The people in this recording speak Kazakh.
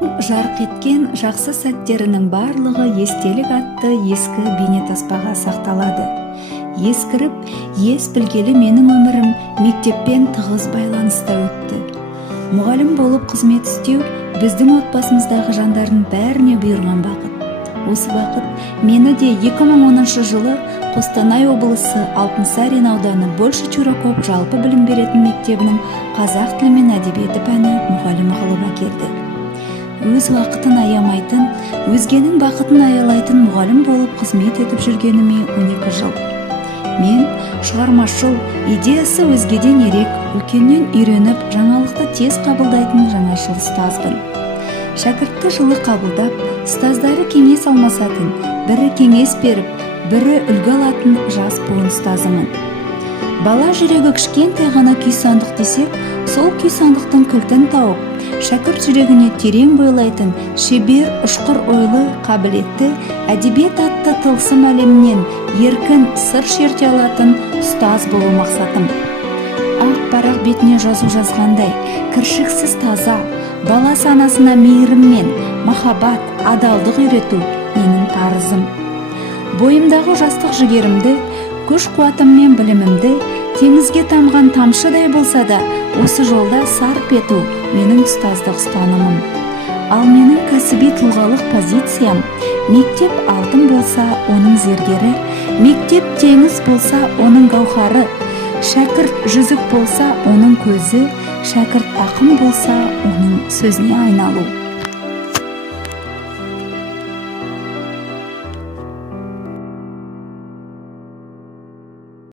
Жарқ еткен жақсы сәттерінің барлығы естелік атты ескі бейнетаспаға сақталады. Ескіріп, ес білгелі менің өмірім мектеппен тығыз байланыста өтті. Мұғалім болып қызмет істеу біздің отбасымыздағы жандардың бәріне бұйырған бақыт. Осы бақыт мені де 2010 жылы Қостанай облысы Алтынсарин ауданы Больше Чураков жалпы білім беретін мектебінің қазақ тілі мен әдебиеті пәні мұғалімі қылып әкелді. Өз уақытын аямайтын, өзгенің бақытын аялайтын мұғалім болып қызмет етіп жүргеніме 12 жыл. Мен шығармашыл, идеясы өзгеден ерек, үлкеннен үйреніп, жаңалықты тез қабылдайтын жаңашыл ұстазбын. Шәкіртті жылы қабылдап, ұстаздары кеңес алмасатын, бірі кеңес беріп, бірі үлгі алатын жас буын ұстазымын. Бала жүрегі кішкентай ғана күй сандық десек, сол күй сандықтың кілтін тауып, шәкірт жүрегіне терең бойлайтын, шебер, ұшқыр ойлы, қабілетті, әдебиет атты тылсым әлемнен еркін сыр шерте алатын ұстаз болу мақсатым. Ақ парақ бетіне жазу жазғандай, кіршіксіз таза, бала санасына мейіріммен, махаббат, адалдық үйрету менің парызым. Бойымдағы жастық жігерімді, күш қуатым мен білімімді теңізге тамған тамшыдай болса да, осы жолда сарп ету менің ұстаздық ұстанымым. Ал менің кәсіби тұлғалық позициям: мектеп алтын болса, оның зергері, мектеп теңіз болса, оның гауһары, шәкірт жүзік болса, оның көзі, шәкірт ақын болса, оның сөзіне айналу.